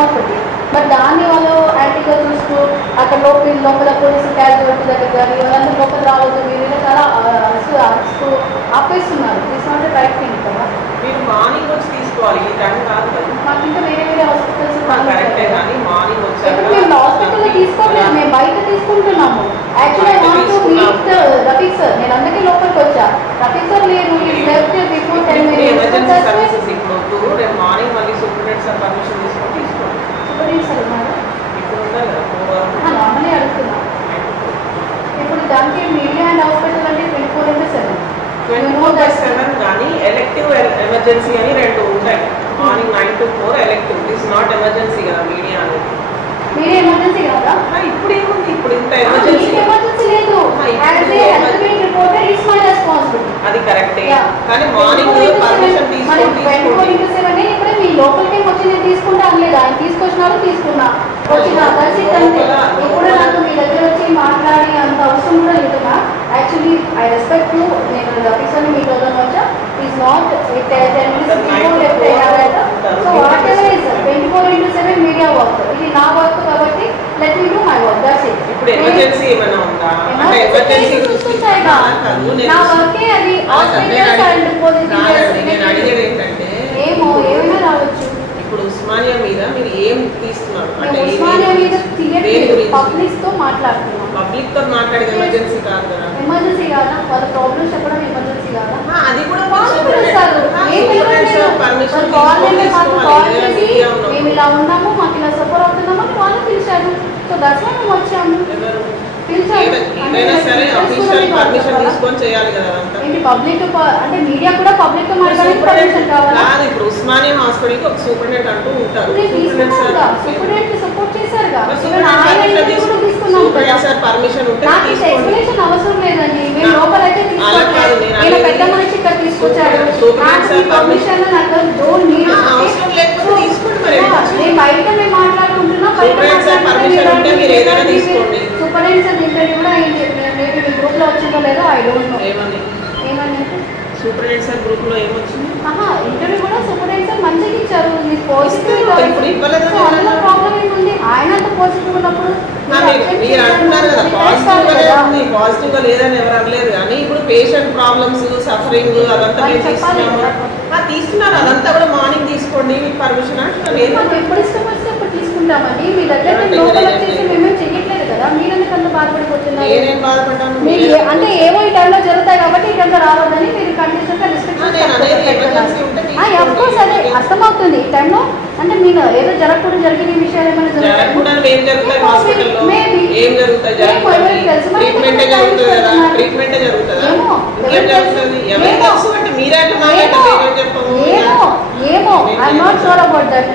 Hospital. But దాన్ని వాళ్ళు యాంటీగా చూస్తూ అక్కడ లోపల పోలీసు క్యాజువాలిటీ దగ్గర కానీ వాళ్ళందరూ లోపల రావద్దు మీరు చాలా అరుస్తూ ఆపేస్తున్నారు. This not the right thing కదా. మీరు మార్నింగ్ వచ్చి తీసుకోవాలి, ఈ టైం కాదు కదా. మాకు ఇంకా వేరే హాస్పిటల్స్ కరెక్టే కానీ మార్నింగ్ వచ్చాక మేము హాస్పిటల్లో తీసుకోలేదు, మేము బయట తీసుకుంటున్నాము. Actually I want to meet Rafiq sir. నేను అందుకే లోపలికి వచ్చా. రఫీక్ సార్ లేరు, బిఫోర్ 10 minutes. ఎమర్జెన్సీ సర్వీసెస్ ఇప్పుడు రేపు మార్నింగ్ మళ్ళీ సూపరింటెండెంట్ సార్ పర్మిషన్ తీసుకొని తీసుకోండి. సూపరింటెండెంట్ సార్ ఉన్నారు ఇప్పుడు ఉండాలి కదా. నార్మలే అడుగుతున్నా. ఇప్పుడు దానికి మీడియా అండ్ హాస్పిటల్ అంటే 24/7 24/7 కానీ ఎలెక్టివ్ ఎమర్జెన్సీ అని 2 ఉంటాయి. Morning 9 to 4 elective. This not emergency కదా మీడియా అనేది. మీడియా ఎమర్జెన్సీ కాదా? ఇప్పుడు ఏముంది, ఇప్పుడు ఇంత ఎమర్జెన్సీ లేదు. అది కరెక్టే కానీ మార్నింగ్ పర్మిషన్ తీసుకొని 24/7 ఇప్పుడే మీ లోపలికి వచ్చి నేను తీసుకుంటా అనలేదు. ఆయన తీసుకొచ్చినారు, తీసుకున్నా, వచ్చిన ఇప్పుడు నాకు మీ దగ్గర వచ్చి మాట్లాడి అంత అవసరం కూడా లేదు. Actually I respect you. నేను రఫీసర్ని మీ రోజున వచ్చా. Is not 10 minutes so what ever is 24/7 media work. ఇది నా వర్క్ కాబట్టి let me do my work. That's it. ఇప్పుడు ఎమర్జెన్సీ ఏమైనా ఉందా అంటే ఎమర్జెన్సీ చూస్తుంటాయిగా నా వర్కే అది. హాస్పిటల్స్ అండ్ పోలీస్ నేను అడిగేది ఏంటంటే ఏమైనా రావచ్చు. ఇప్పుడు ఉస్మానియా మీద మీరు ఏం తీస్తున్నారు అంటే ఉస్మానియా మీద పబ్లిక్ తో మాట్లాడుతున్నాం. పబ్లిక్ తో మాట్లాడేది ఎమర్జెన్సీ కాదు కదా. ఎమర్జెన్సీ కాదా? వాళ్ళ ప్రాబ్లమ్స్ చెప్పడం ఎమర్జెన్సీ కాదా? అది కూడా మేము ఇలా ఉన్నాము, మాకు ఇలా సఫర్ అవుతున్నాము అని వాళ్ళు పిలిచారు. సో దట్స్ వై మేము వచ్చాము. పబ్లిక్ అంటే మీడియా కూడా పబ్లిక్ తో మాట్లాడడానికి పర్మిషన్ కావాలి. ఇప్పుడు ఉస్మానియా హాస్పిటల్ కి ఒక సూపరింటెండెంట్ అంటూ ఉంటారు. సూపరింటెండెంట్ సపోర్ట్ చేశారు పర్మిషన్ ఉంటే ఎక్స్ప్లెనేషన్ అవసరం లేదండి. మేము లోపల అయితే తీసుకోవాలి. పెద్ద మనిషి ఇక్కడ తీసుకొచ్చారు. పర్మిషన్ నేను బయట మేము మాట్లాడుకుంటున్నాం. సూపరింటెండెంట్ సార్ ఇంటర్వ్యూ కూడా అయింది. మేబీ మీ గ్రూప్ లో వచ్చిందో లేదో ఐ డోంట్ నో. ఏమని సూపరింటెండెంట్ సార్ గ్రూప్ లో ఏమొచ్చింది? ఇంటర్వ్యూ కూడా సూపరింటెండెంట్ సార్ మంచిగా ఇచ్చారు. మీకు పాజిటివ్ అందులో ప్రాబ్లం ఏముంది? ఆయన అంత పాజిటివ్ ఉన్నప్పుడు మీరు అంటున్నారు కదా పాజిటివ్ గా లేదని ఎవరు అనలేదు. కానీ ఇప్పుడు పేషెంట్ ప్రాబ్లమ్స్ సఫరింగ్ అదంతా తీసుకున్నారు. అదంతా కూడా మార్నింగ్ తీసుకోండి మీకు పర్మిషన్ అంటున్నాను. ఎప్పుడు ఇష్టం వస్తే అప్పుడు తీసుకుంటామండి. మీ దగ్గర మేమేం చెయ్యట్లేదు కదా. మీరు ఎందుకు అంత బాధపడిపోతున్నారు? నేనేం బాధపడ్డాను అంటే ఏవో ఈ టైంలో జరుగుతాయి కాబట్టి ఈ టైంలో రావద్దని మీరు కండిషన్ గా అదే అర్థమవుతుంది. ఈ టైంలో అంటే మీరు ఏదో జరగకూడదు జరిగిన విషయాలు ఏమైనా ఏమో I'm not sure about that.